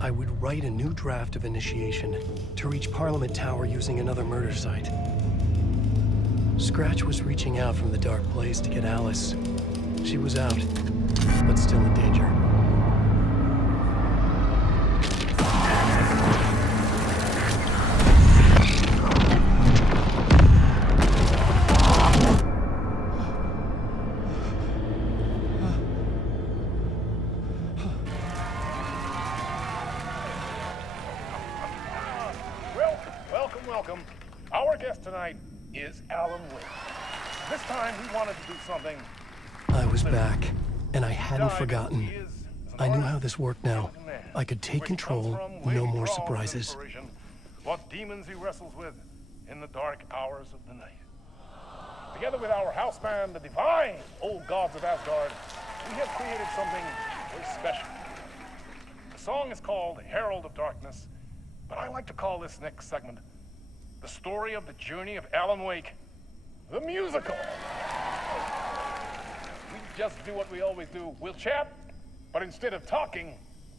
I would write a new draft of initiation to reach Parliament Tower using another murder site. Scratch was reaching out from the dark place to get Alice. She was out, but still in danger. Welcome. Our guest tonight is Alan Wake. This time he wanted to do something. I was back, and I hadn't forgotten. I knew how this worked now. I could take control, no more surprises. What demons he wrestles with in the dark hours of the night. Together with our house band, the divine old gods of Asgard, we have created something very special. The song is called Herald of Darkness, but I like to call this next segment the story of the journey of Alan Wake, the musical. We just do what we always do. We'll chat, but instead of talking,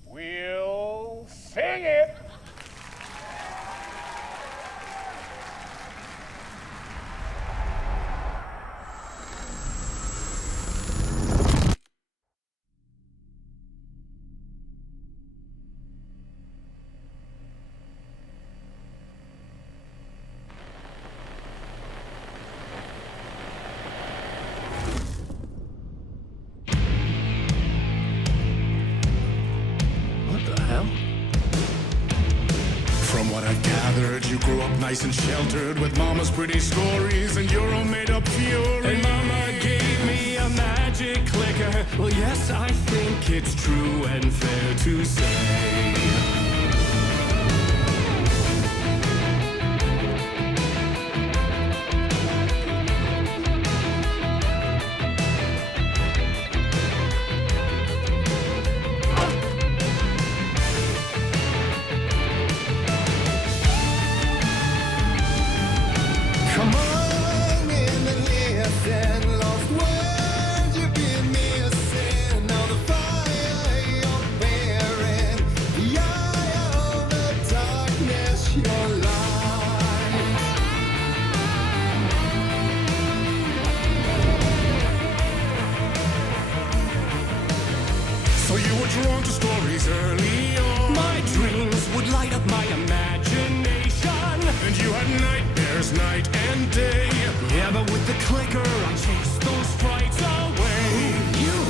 we'll sing it. You grew up nice and sheltered with mama's pretty stories and your own made-up fury. And mama gave me a magic clicker. Well, yes, I think it's true and fair to say. Drawn to stories early on. My dreams would light up my imagination. And you had nightmares night and day. Yeah, but with the clicker I chased those frights away. You,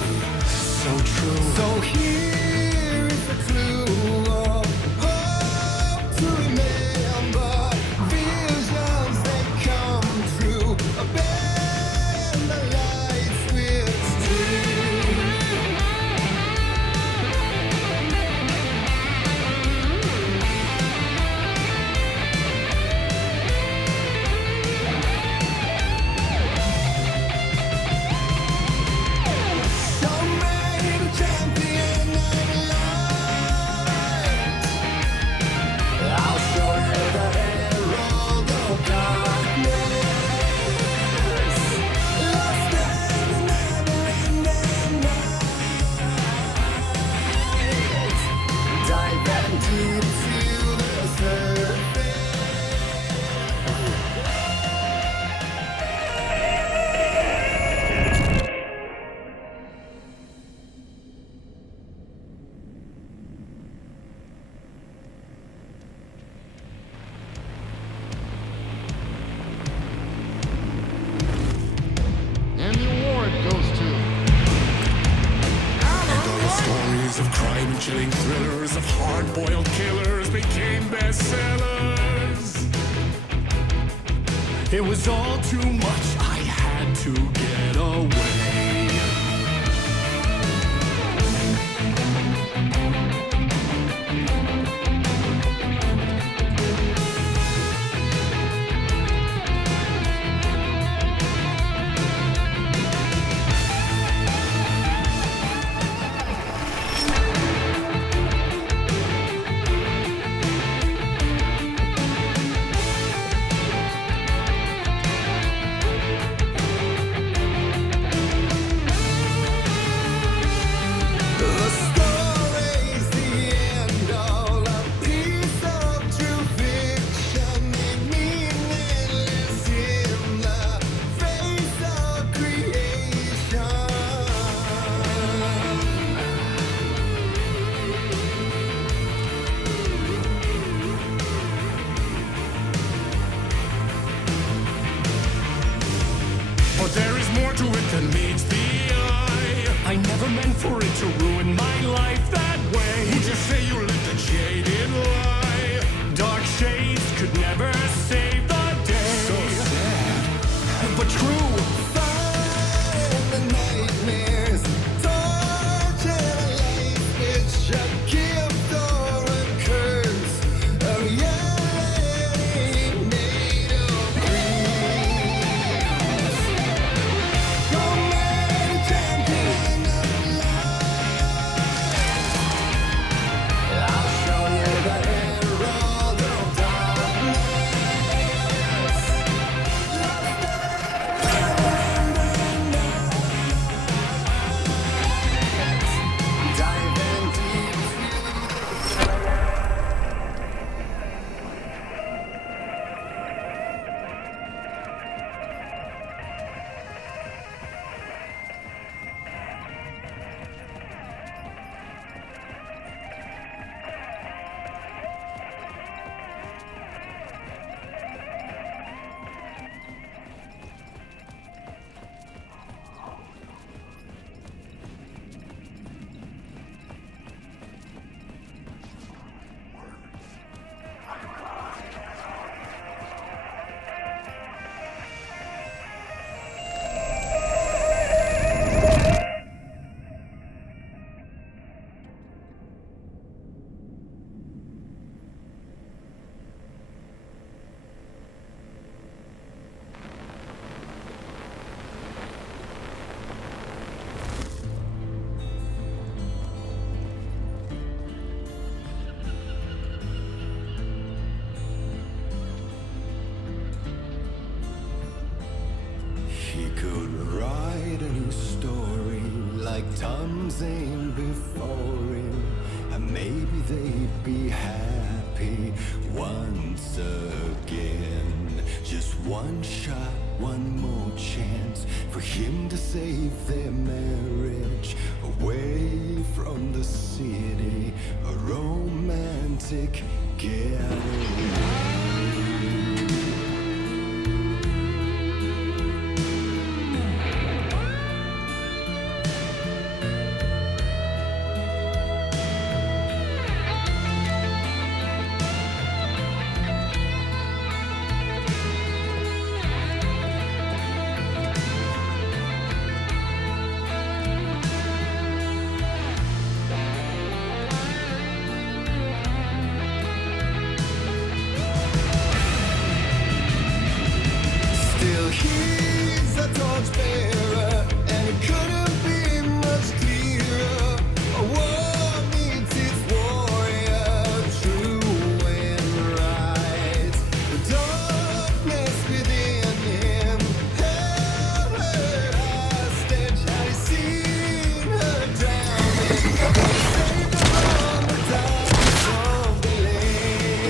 so true. So here is a clue of hope to remember. Visions that come true. Abandon the lights with steel. Of crime and chilling thrillers of hard-boiled killers became bestsellers. It was all too much, I had to get away. But there is more to it than meets the eye. I never meant for it to ruin my life that way. Would you say you lived a jaded lie? Dark shades could never save the day. So sad, but true. Find the nightmares, torture life, it's a gift or a curse. A reality made of dreams. No matter champion of life, I'll show you the herald of darkness. Diving deep. He could write a new story like Tom Zane before him, and maybe they'd be happy once again. Just one shot, one more chance for him to save their marriage away from the city, a romantic getaway. Still he's a torchbearer, and it couldn't be much clearer. A war meets its warrior, true and right. The darkness within him held her hostage. Had he seen her drowning, he saved her from the darkness of the lake.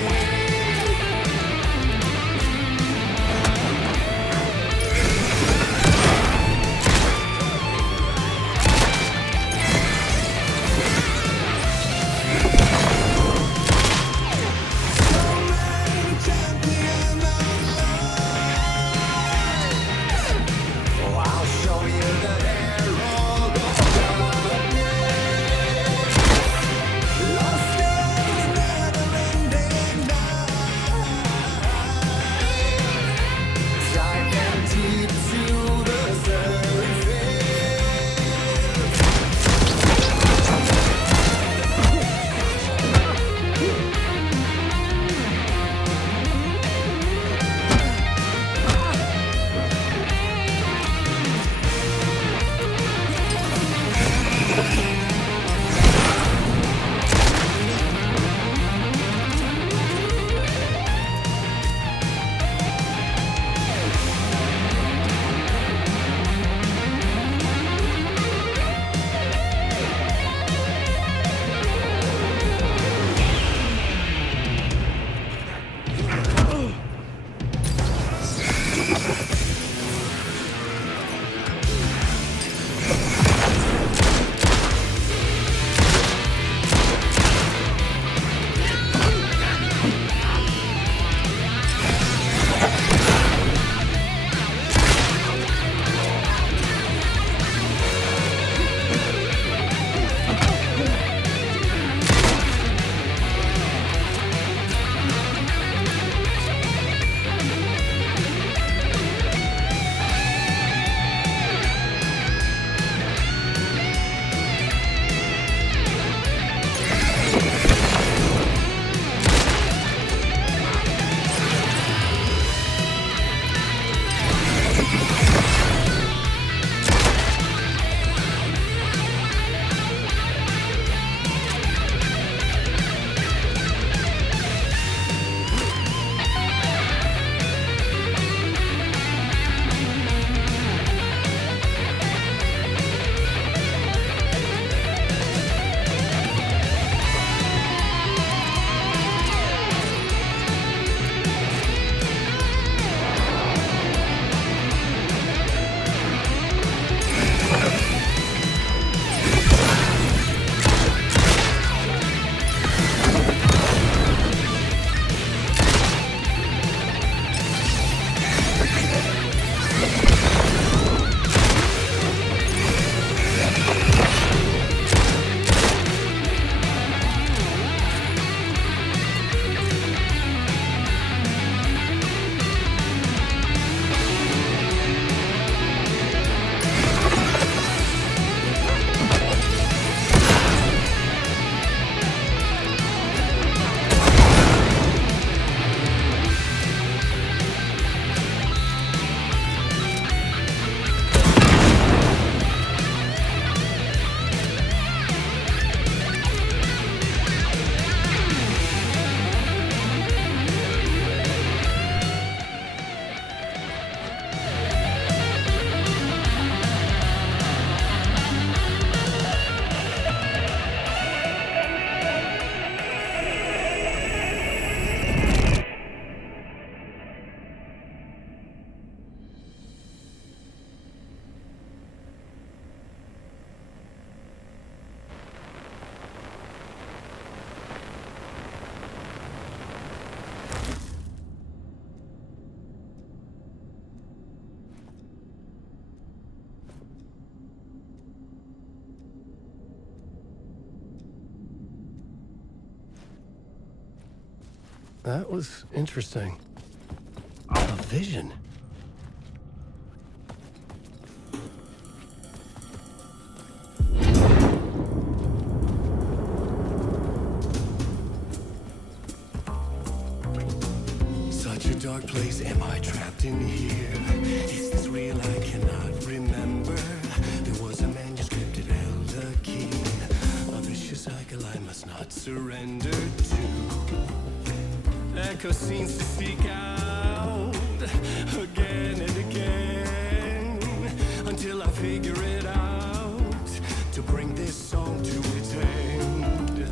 That was interesting. A vision. Such a dark place, am I trapped in here? Is this real? I cannot remember. There was a manuscript, it held a key. A vicious cycle I must not surrender to. Echo scenes to seek out again and again until I figure it out to bring this song to its end.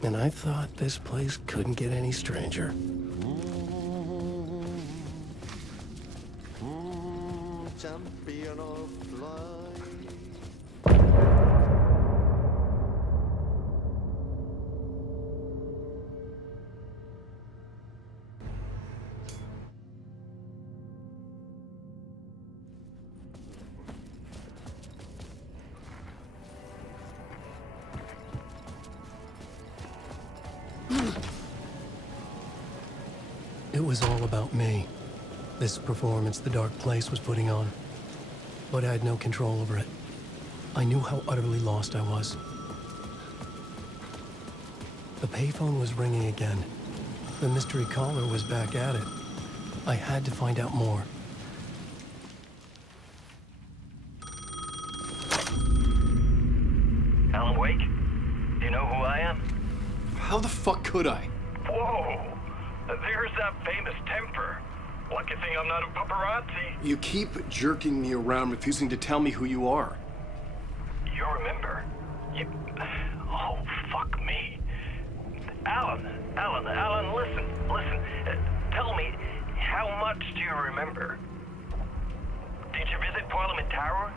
And I thought this place couldn't get any stranger. Champion of life. It was all about me. This performance the dark place was putting on. But I had no control over it. I knew how utterly lost I was. The payphone was ringing again. The mystery caller was back at it. I had to find out more. Alan Wake? Do you know who I am? How the fuck could I? Whoa! There's that famous temper. Lucky thing I'm not a paparazzi. You keep jerking me around, refusing to tell me who you are. You remember? Oh, fuck me. Alan, listen. Tell me, how much do you remember? Did you visit Parliament Tower?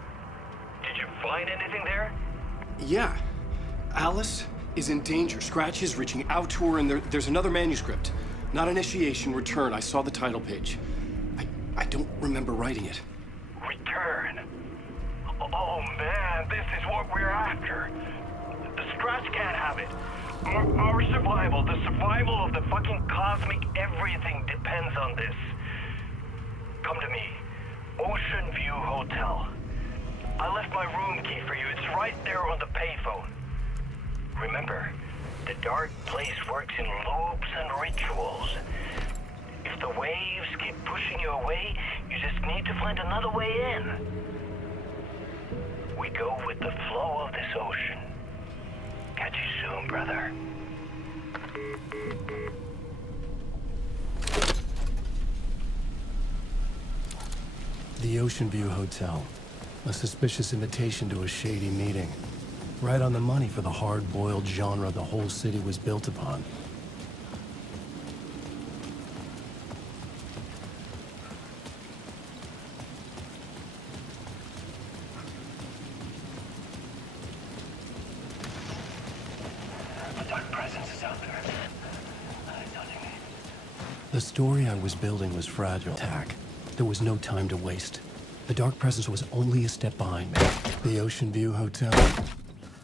Did you find anything there? Yeah. Alice is in danger. Scratch is reaching out to her, and there's another manuscript. Not initiation, return. I saw the title page. I don't remember writing it. Return? Oh man, this is what we're after. The Scratch can't have it. Our survival, the survival of the fucking cosmic everything depends on this. Come to me. Ocean View Hotel. I left my room key for you. It's right there on the payphone. Remember, the dark place works in loops and rituals. If the waves keep pushing you away, you just need to find another way in. We go with the flow of this ocean. Catch you soon, brother. The Ocean View Hotel. A suspicious invitation to a shady meeting. Right on the money for the hard-boiled genre the whole city was built upon. The dark presence is out there. Touching me. The story I was building was fragile. There was no time to waste. The dark presence was only a step behind me. The Ocean View Hotel,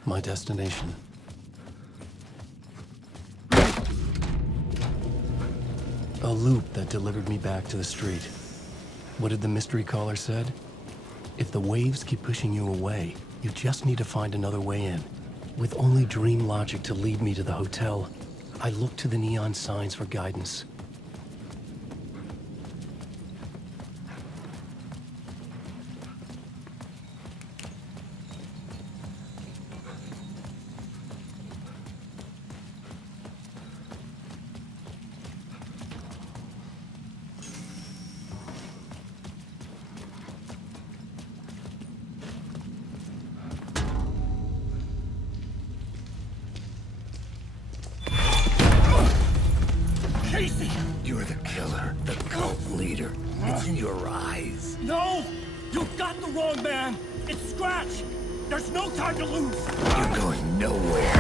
my destination. A loop that delivered me back to the street. What did the mystery caller said? If the waves keep pushing you away, you just need to find another way in. With only dream logic to lead me to the hotel, I looked to the neon signs for guidance. You're the killer, the cult leader. It's in your eyes. No! You got the wrong man! It's Scratch! There's no time to lose! You're going nowhere.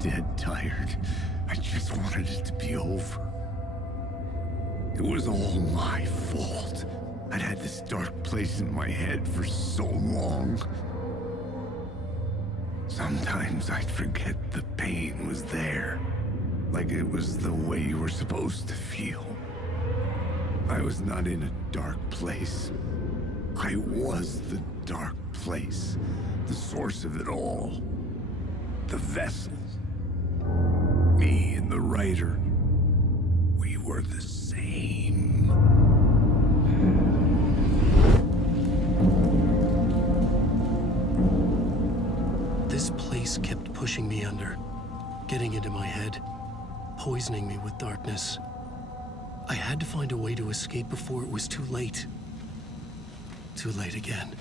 Dead tired. I just wanted it to be over. It was all my fault. I'd had this dark place in my head for so long. Sometimes I'd forget the pain was there. Like it was the way you were supposed to feel. I was not in a dark place. I was the dark place. The source of it all. The vessel. Me and the writer, we were the same. This place kept pushing me under, getting into my head, poisoning me with darkness. I had to find a way to escape before it was too late. Too late again.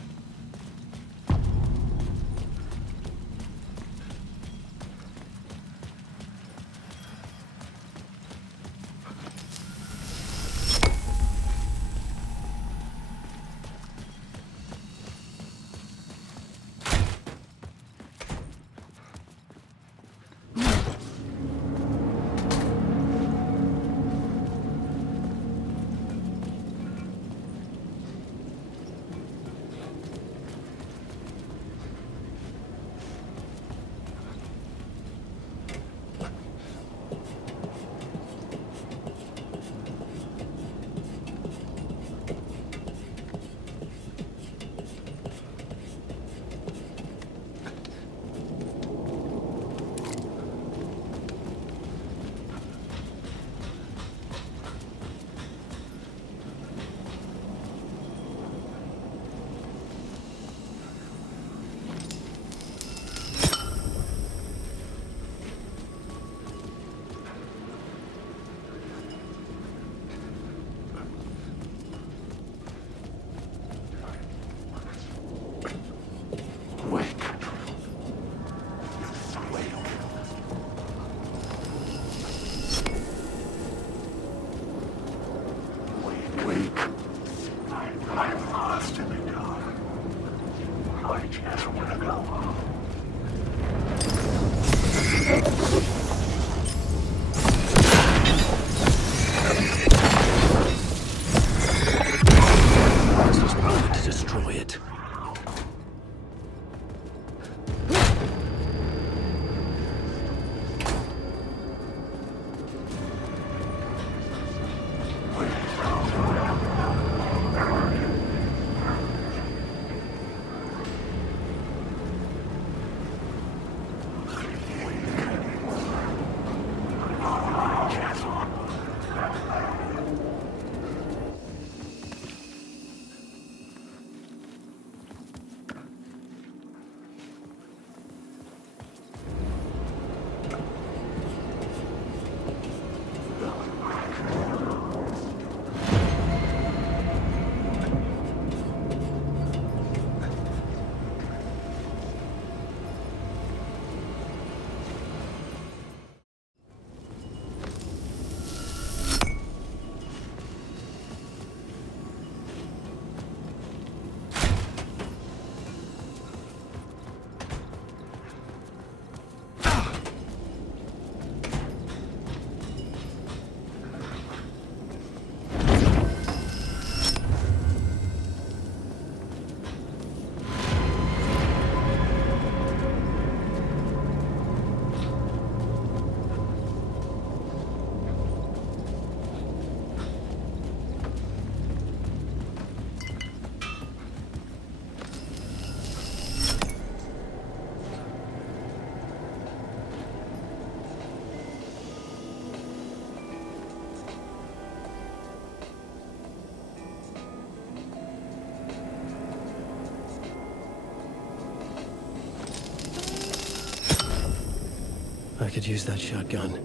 could use that shotgun.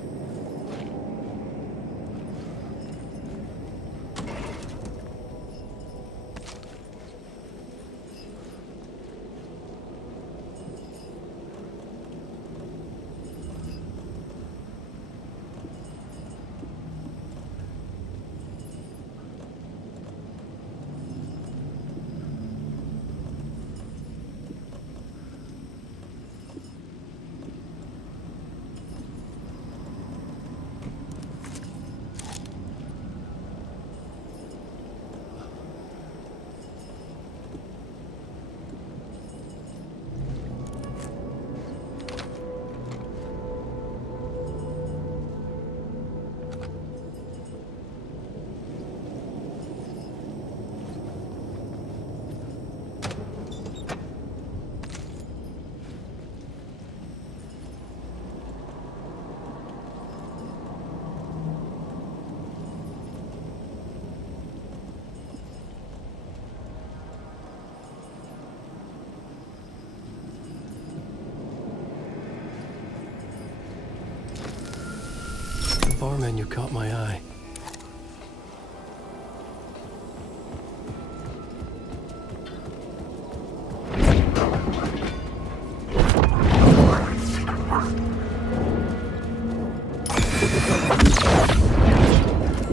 The bar menu caught my eye.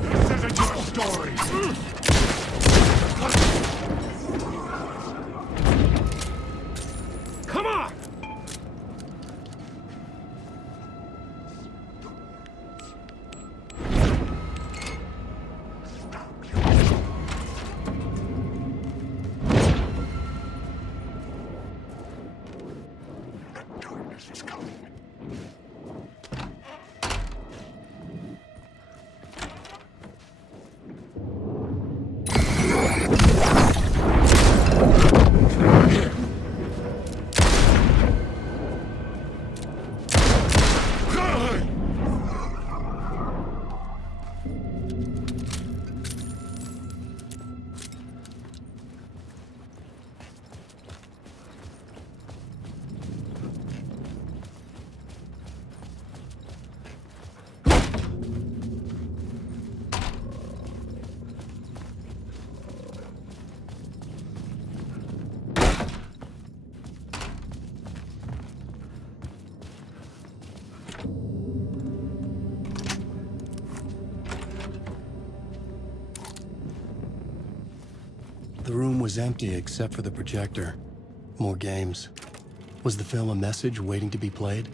This isn't your story! Come on! The room was empty except for the projector. More games. Was the film a message waiting to be played?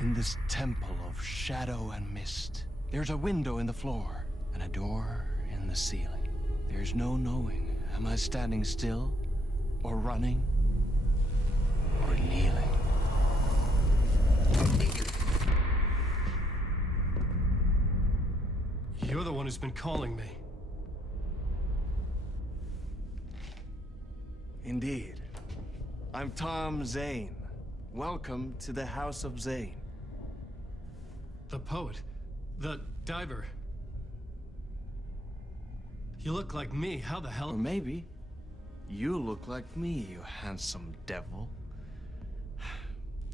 In this temple of shadow and mist, there's a window in the floor and a door in the ceiling. There's no knowing, am I standing still, or running, or kneeling? You're the one who's been calling me. Indeed. I'm Tom Zane. Welcome to the House of Zane. The poet. The diver. You look like me. How the hell? Or maybe you look like me, you handsome devil.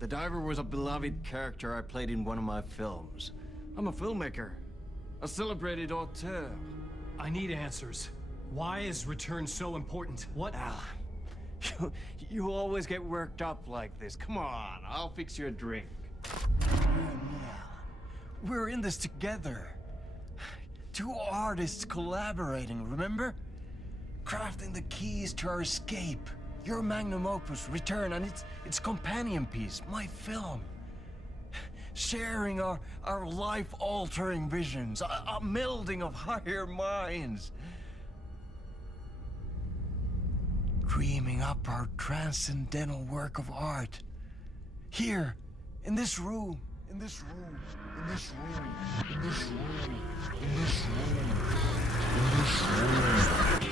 The diver was a beloved character I played in one of my films. I'm a filmmaker, a celebrated auteur. I need answers. Why is Return so important? What? Ah, You always get worked up like this. Come on, I'll fix you a drink. We're in this together. Two artists collaborating, remember? Crafting the keys to our escape. Your magnum opus, Return, and its companion piece, my film. Sharing our life-altering visions, a melding of higher minds. Dreaming up our transcendental work of art. Here, in this room, in this room, in this room, in this room, in this room, in this room.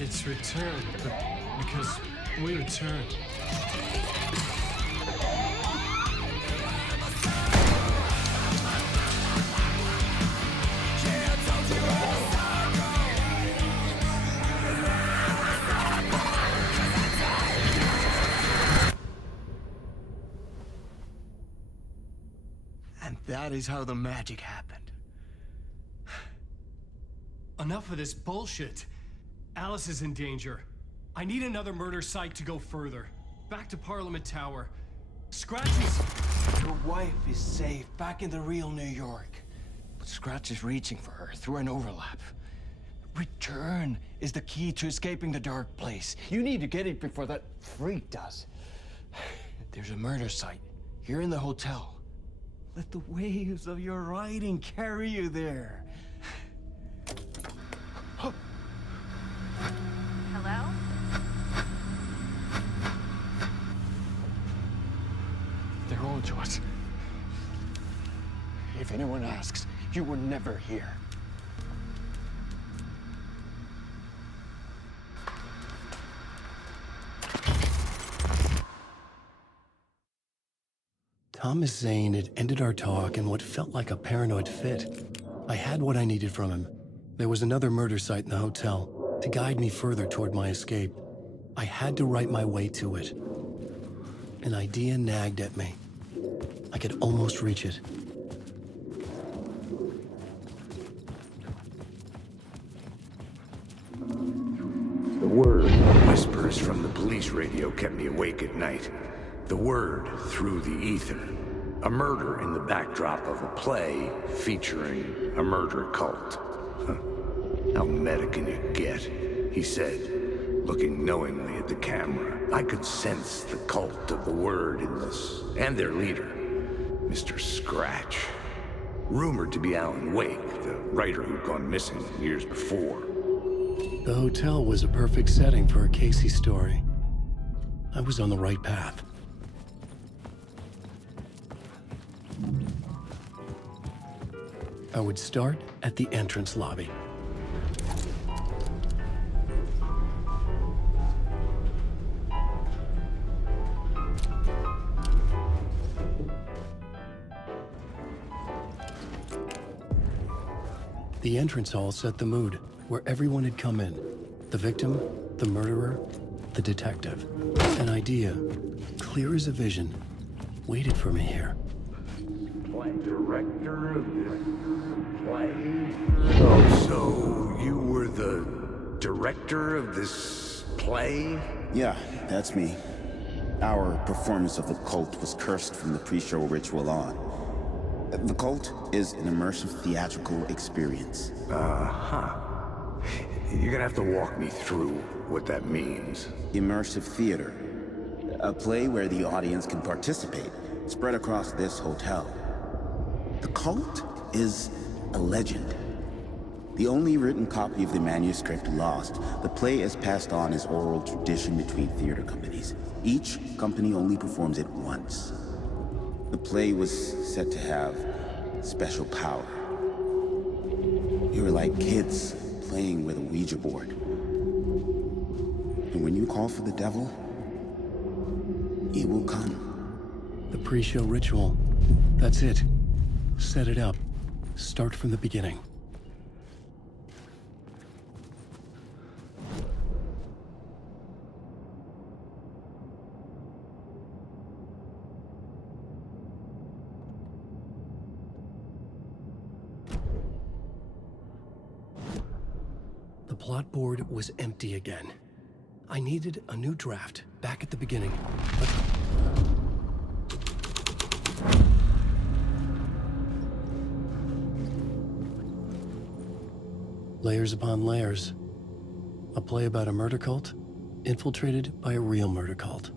It's returned, because we returned. And that is how the magic happened. Enough of this bullshit. Alice is in danger. I need another murder site to go further. Back to Parliament Tower. Scratch is... Your wife is safe, back in the real New York. But Scratch is reaching for her through an overlap. Return is the key to escaping the dark place. You need to get it before that freak does. There's a murder site here in the hotel. Let the waves of your writing carry you there. Hello? They're on to us. If anyone asks, you were never here. Thomas Zane had ended our talk in what felt like a paranoid fit. I had what I needed from him. There was another murder site in the hotel to guide me further toward my escape. I had to write my way to it. An idea nagged at me. I could almost reach it. The word, whispers from the police radio kept me awake at night. The word through the ether. A murder in the backdrop of a play featuring a murder cult. How meta can you get? He said, looking knowingly at the camera. I could sense the cult of the word in this, and their leader, Mr. Scratch. Rumored to be Alan Wake, the writer who'd gone missing years before. The hotel was a perfect setting for a Casey story. I was on the right path. I would start at the entrance lobby. The entrance hall set the mood, where everyone had come in. The victim, the murderer, the detective. An idea, clear as a vision, waited for me here. Director of this play? Oh, so you were the director of this play? Yeah, that's me. Our performance of the cult was cursed from the pre-show ritual on. The cult is an immersive theatrical experience. You're gonna have to walk me through what that means. Immersive theater. A play where the audience can participate, spread across this hotel. The cult is a legend. The only written copy of the manuscript lost, the play is passed on as oral tradition between theater companies. Each company only performs it once. The play was said to have special power. We were like kids playing with a Ouija board. And when you call for the devil, he will come. The pre-show ritual. That's it. Set it up. Start from the beginning. plot board was empty again. I needed a new draft back at the beginning, but... Layers upon layers. A play about a murder cult, infiltrated by a real murder cult.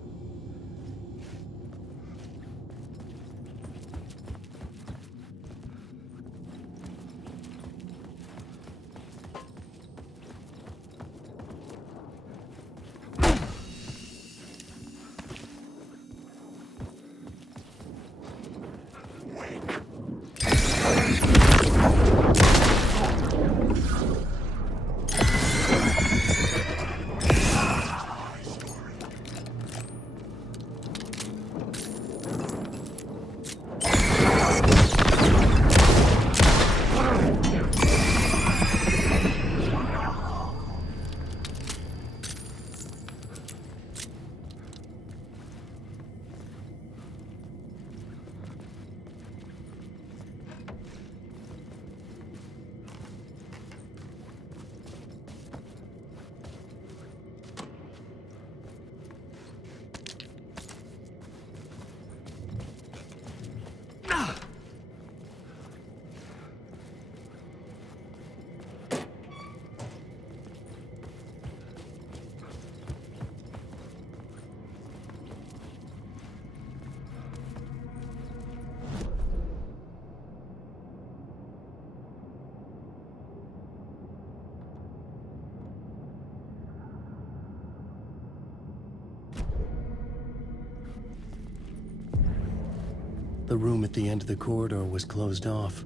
The room at the end of the corridor was closed off.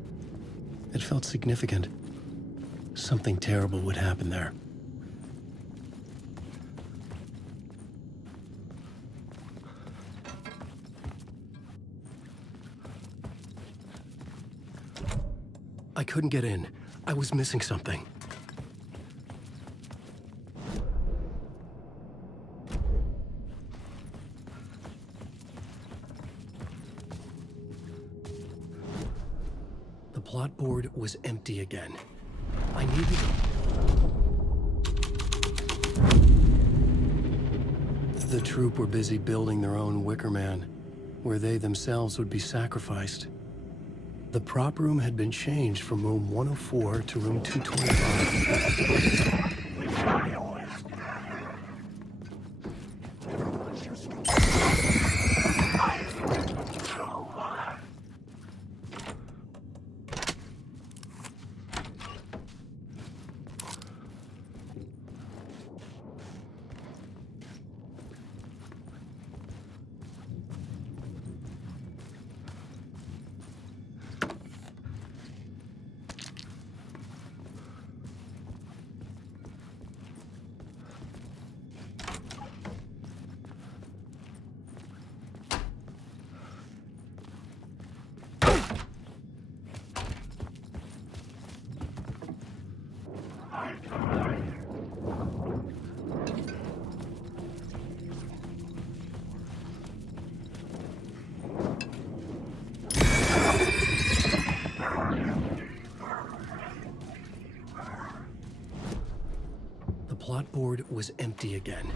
It felt significant. Something terrible would happen there. I couldn't get in. I was missing something. The plot board was empty again. I needed... The troop were busy building their own Wicker Man, where they themselves would be sacrificed. The prop room had been changed from room 104 to room 225. The plot board was empty again.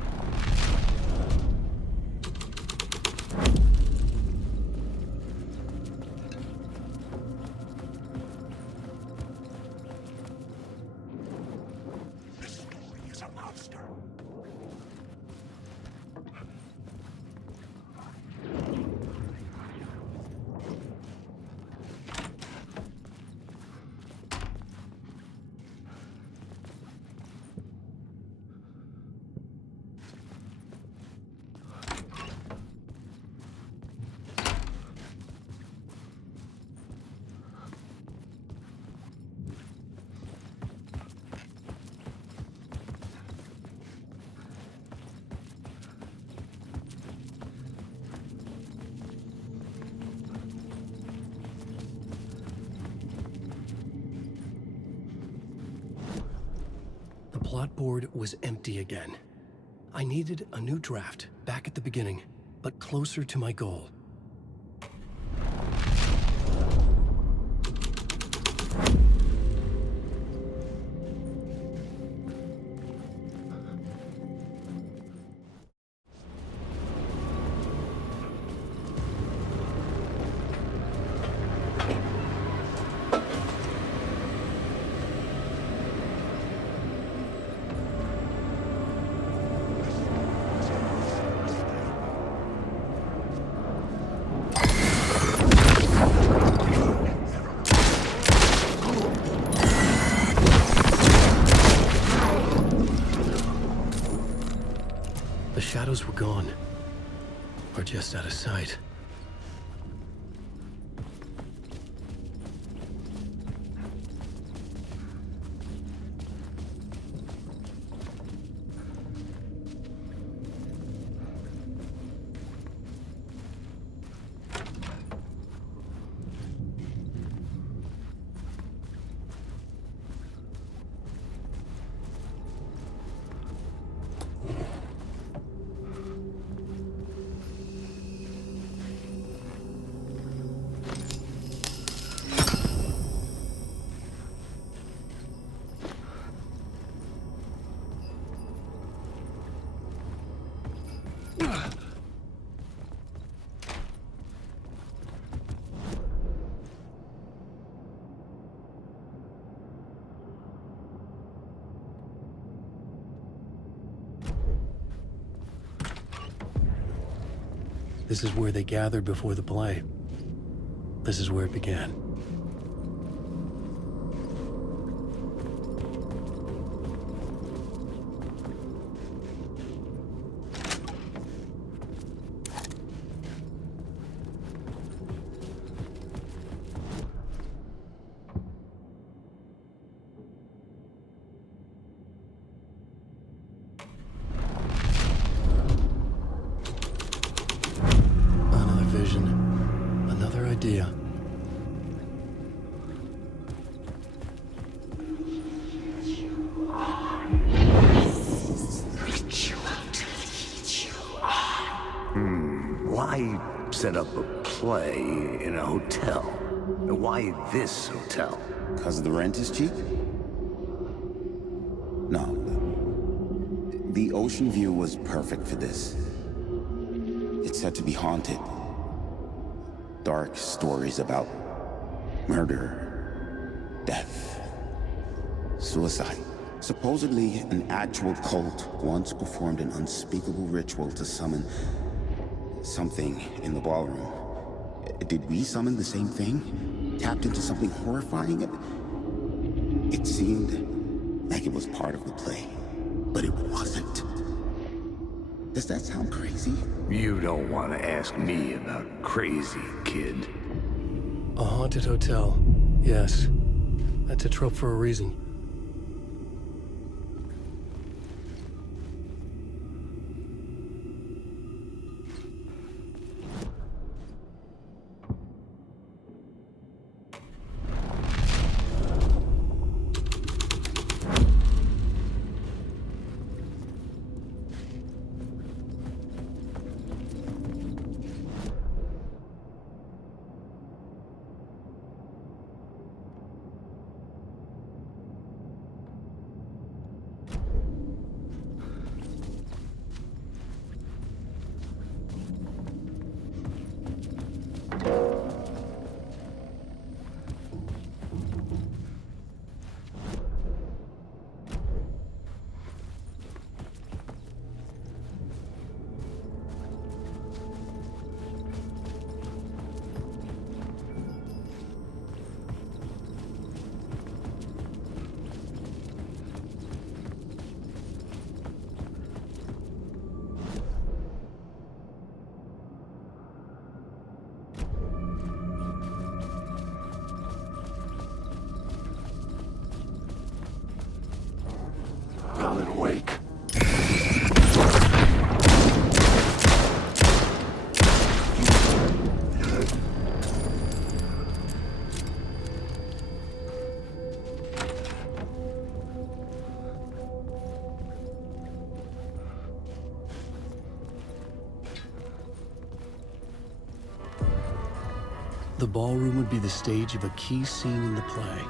This story is a monster. The plot board was empty again. I needed a new draft back at the beginning, but closer to my goal. just out of sight. This is where they gathered before the play. This is where it began. Another idea. Why set up a play in a hotel? Why this hotel? Because the rent is cheap? No. The ocean view was perfect for this. It's said to be haunted. Dark stories about murder, death, suicide. Supposedly, an actual cult once performed an unspeakable ritual to summon something in the ballroom. Did we summon the same thing? Tapped into something horrifying? It seemed like it was part of the play, but it wasn't. Does that sound crazy? You don't want to ask me about crazy, kid. A haunted hotel. Yes. That's a trope for a reason. Wake. The ballroom would be the stage of a key scene in the play.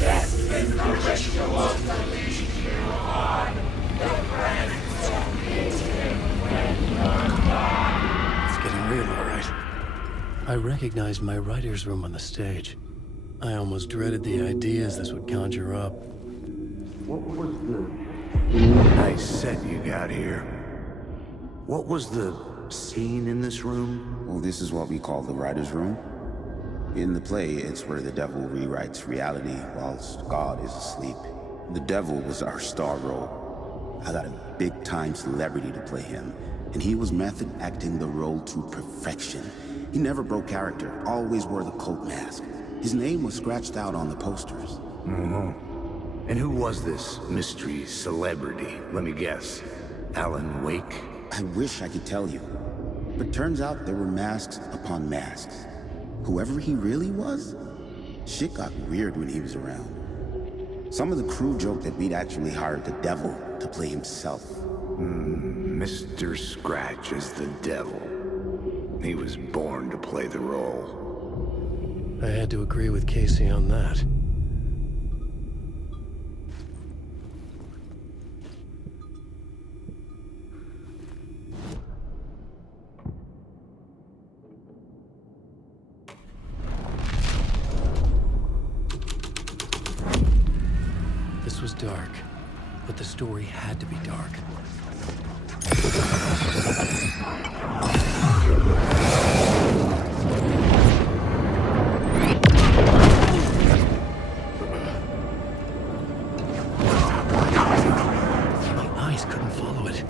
Yes, recognized my writer's room on the stage. I almost dreaded the ideas this would conjure up. What was the nice set you got here? What was the scene in this room? Well, this is what we call the writer's room. In the play, it's where the devil rewrites reality whilst God is asleep. The devil was our star role. I got a big-time celebrity to play him, and he was method acting the role to perfection. He never broke character, always wore the cult mask. His name was scratched out on the posters. And who was this mystery celebrity? Let me guess. Alan Wake? I wish I could tell you, but turns out there were masks upon masks. Whoever he really was, shit got weird when he was around. Some of the crew joked that we'd actually hired the devil to play himself. Mr. Scratch is the devil. He was born to play the role. I had to agree with Casey on that. This was dark, but the story had to be dark. My eyes couldn't follow it.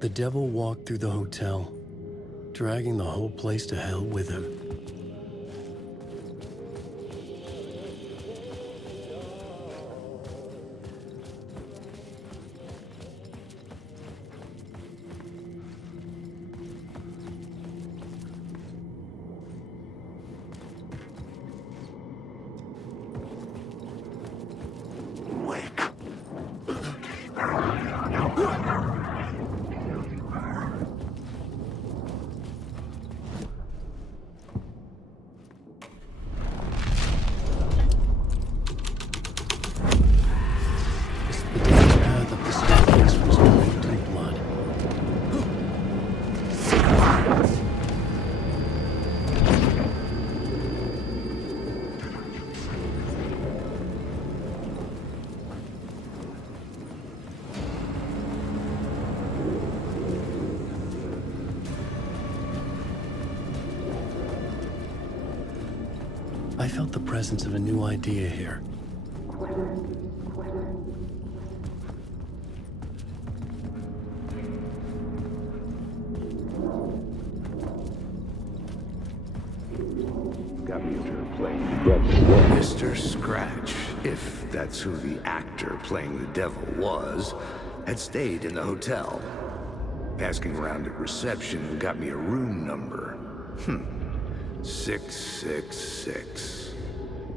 The devil walked through the hotel, dragging the whole place to hell with him. I felt the presence of a new idea here. Got me to playing the devil. Mr. Scratch, if that's who the actor playing the devil was, had stayed in the hotel. Asking around at reception got me a room number. 666.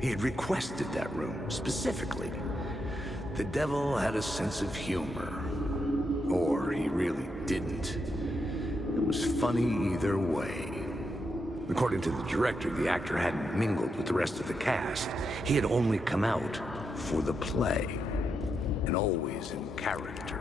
He had requested that room, specifically. The devil had a sense of humor. Or he really didn't. It was funny either way. According to the director, the actor hadn't mingled with the rest of the cast. He had only come out for the play. And always in character.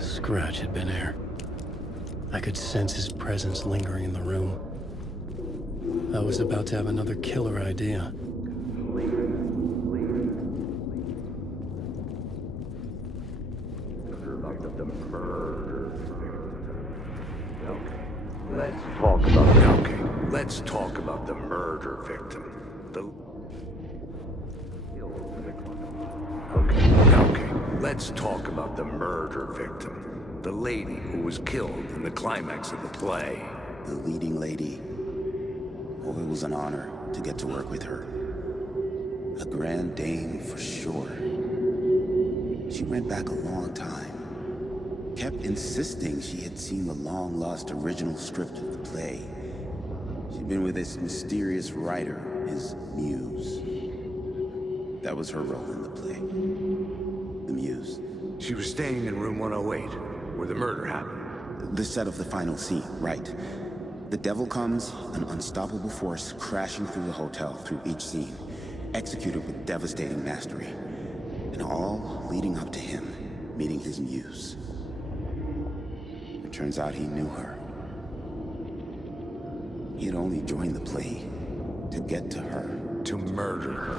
Scratch had been here. I could sense his presence lingering in the room. I was about to have another killer idea. Let's talk about the murder victim. Let's talk about the murder victim. The lady who was killed in the climax of the play. The leading lady. Oh, it was an honor to get to work with her. A grand dame for sure. She went back a long time. Kept insisting she had seen the long-lost original script of the play. She'd been with this mysterious writer, his muse. That was her role in the play. The muse. She was staying in room 108, where the murder happened. The set of the final scene, right. The devil comes, an unstoppable force crashing through the hotel through each scene, executed with devastating mastery, and all leading up to him meeting his muse. It turns out he knew her. He had only joined the play to get to her. To murder her.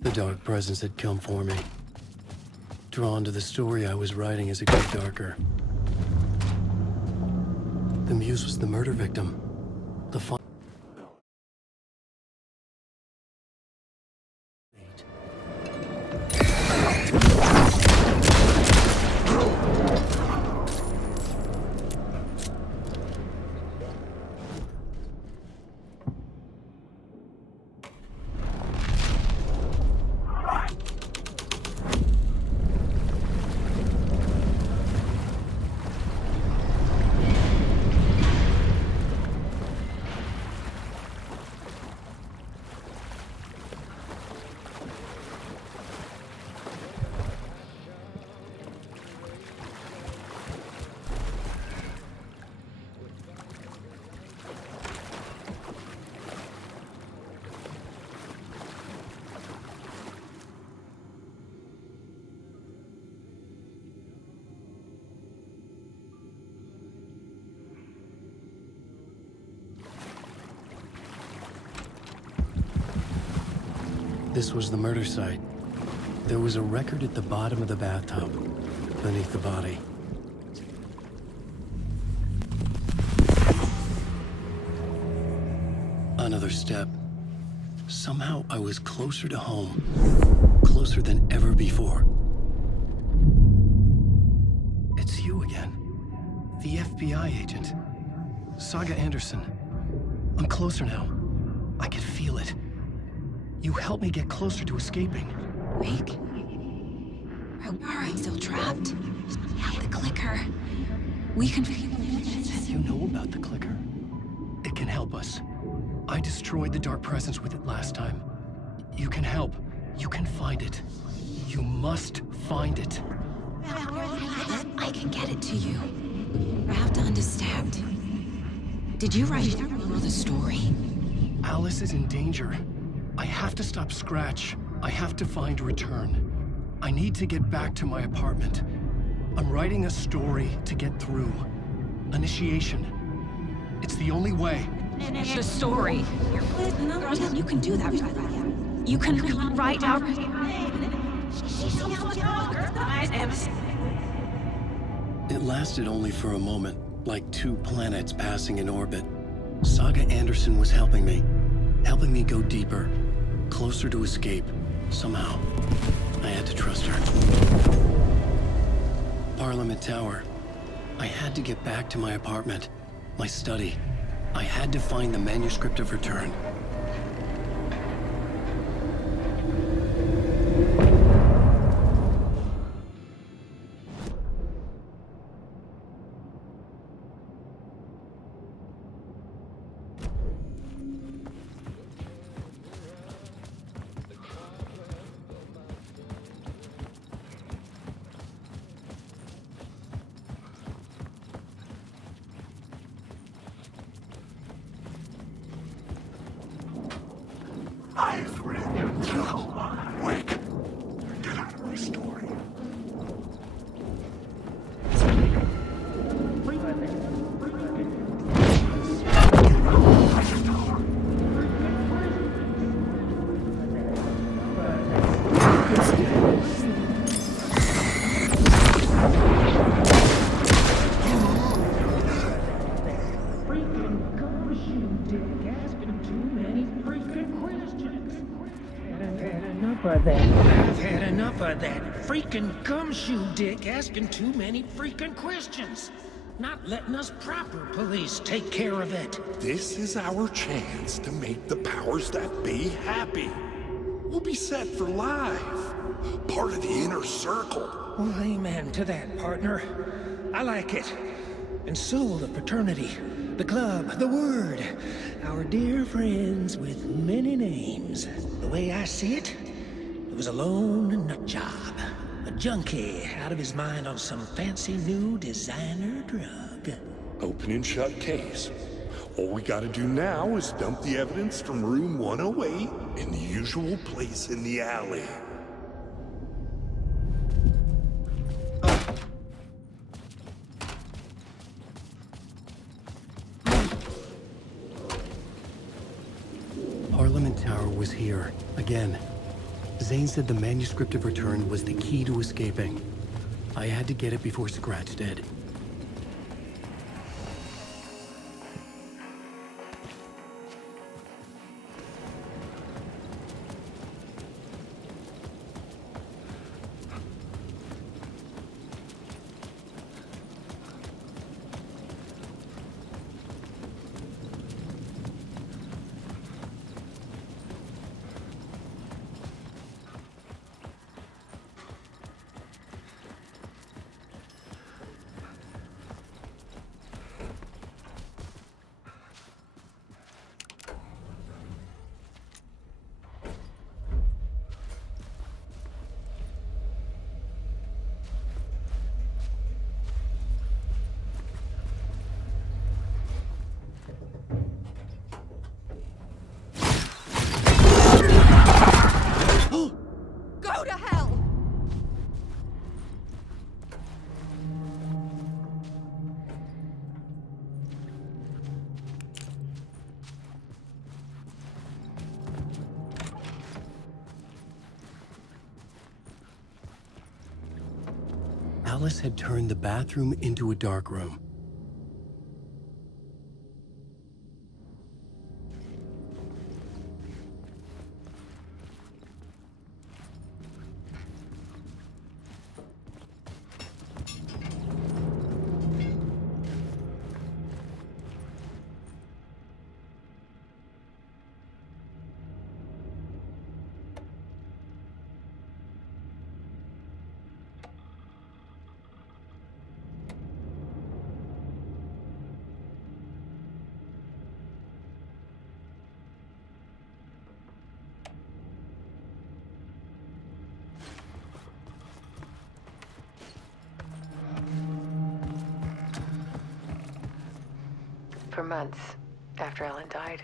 The dark presence had come for me. Drawn to the story I was writing as it grew darker. The muse was the murder victim. The fun. This was the murder site. There was a record at the bottom of the bathtub, beneath the body. Another step. Somehow I was closer to home. Closer than ever before. It's you again. The FBI agent. Saga Anderson. I'm closer now. I can feel it. You helped me get closer to escaping. Wake? Are we still trapped? The clicker. We can... You know about the clicker. It can help us. I destroyed the dark presence with it last time. You can help. You can find it. You must find it. I can get it to you. I have to understand. Did you write the story? Alice is in danger. I have to stop Scratch. I have to find Return. I need to get back to my apartment. I'm writing a story to get through. Initiation. It's the only way. The story. You can do that. You can write out... It lasted only for a moment, like two planets passing in orbit. Saga Anderson was helping me go deeper, closer to escape, somehow. I had to trust her. Parliament Tower. I had to get back to my apartment, my study. I had to find the manuscript of Return. I've read your journal. Wake. Get out of my story. I've had enough of that freaking gumshoe dick asking too many freaking questions. Not letting us proper police take care of it. This is our chance to make the powers that be happy. We'll be set for life. Part of the inner circle. Well, amen to that, partner. I like it. And so will the fraternity, the club, the word. Our dear friends with many names. The way I see it, it was a lone nut job. A junkie out of his mind on some fancy new designer drug. Open and shut case. All we gotta do now is dump the evidence from room 108 in the usual place in the alley. Parliament Tower was here, again. Zane said the manuscript of Return was the key to escaping. I had to get it before Scratch did. Go to hell! Alice had turned the bathroom into a dark room. For months after Ellen died,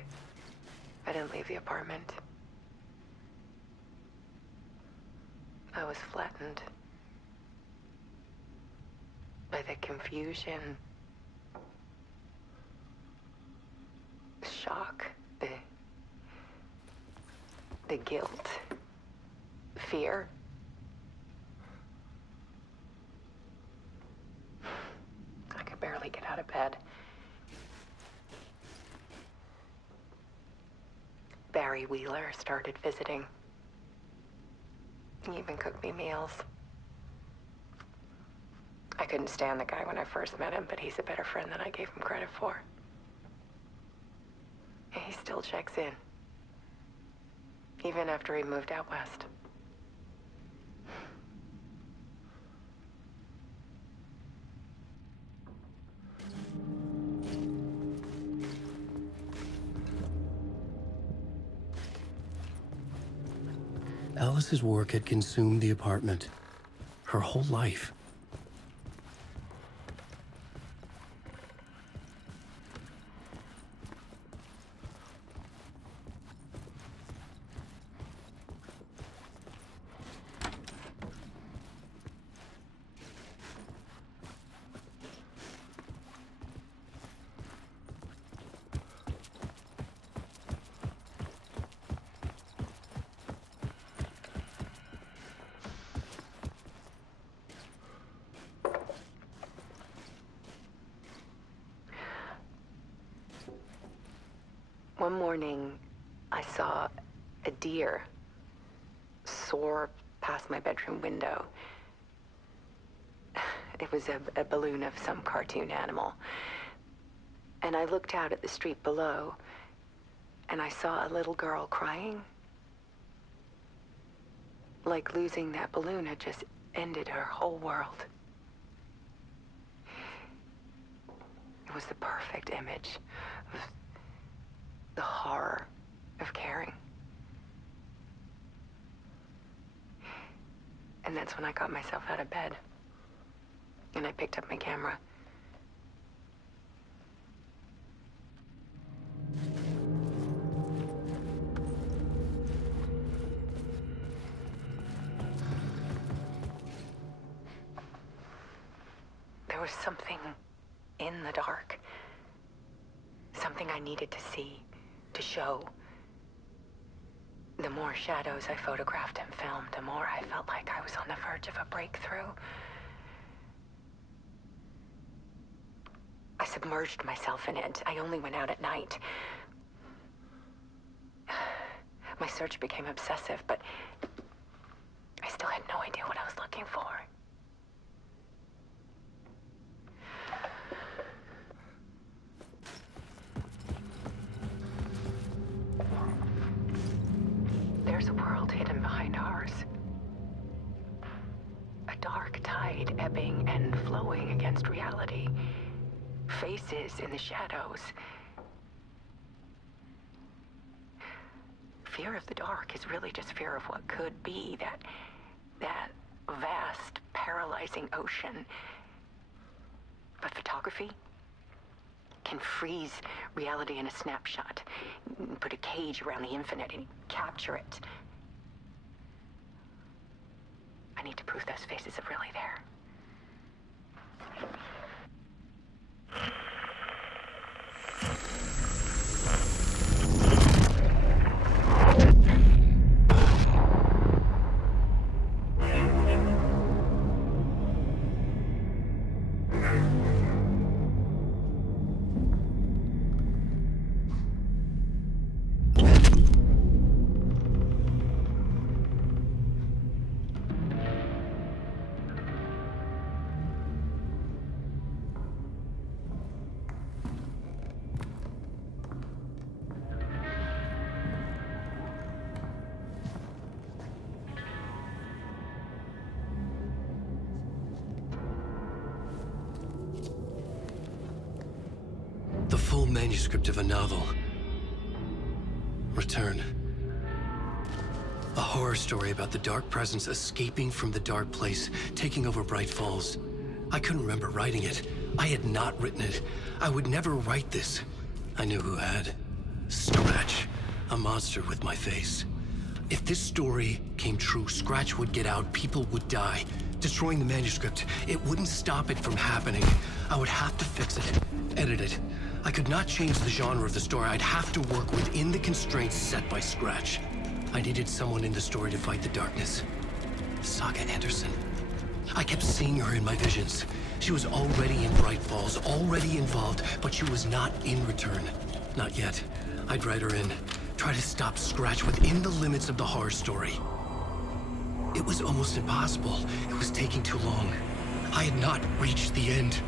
I didn't leave the apartment. I was flattened by the confusion, the shock, the guilt, fear. I could barely get out of bed. Barry Wheeler started visiting. He even cooked me meals. I couldn't stand the guy when I first met him, but he's a better friend than I gave him credit for. And he still checks in, even after he moved out west. Alice's work had consumed the apartment, her whole life. One morning, I saw a deer soar past my bedroom window. It was a balloon of some cartoon animal. And I looked out at the street below, and I saw a little girl crying. Like losing that balloon had just ended her whole world. It was the perfect image of the horror of caring. And that's when I got myself out of bed. And I picked up my camera. There was something in the dark. Something I needed to see, to show. The more shadows I photographed and filmed, the more I felt like I was on the verge of a breakthrough. I submerged myself in it. I only went out at night. My search became obsessive, but I still had no idea what I was looking for. There's a world hidden behind ours. A dark tide ebbing and flowing against reality. Faces in the shadows. Fear of the dark is really just fear of what could be, that vast, paralyzing ocean. But photography can freeze reality in a snapshot, put a cage around the infinite and capture it. I need to prove those faces are really there. full manuscript of a novel. Return. A horror story about the dark presence escaping from the dark place, taking over Bright Falls. I couldn't remember writing it. I had not written it. I would never write this. I knew who had. Scratch. A monster with my face. If this story came true, Scratch would get out, people would die. Destroying the manuscript, it wouldn't stop it from happening. I would have to fix it, edit it. I could not change the genre of the story. I'd have to work within the constraints set by Scratch. I needed someone in the story to fight the darkness. Saga Anderson. I kept seeing her in my visions. She was already in Bright Falls, already involved, but she was not in Return. Not yet. I'd write her in. Try to stop Scratch within the limits of the horror story. It was almost impossible. It was taking too long. I had not reached the end.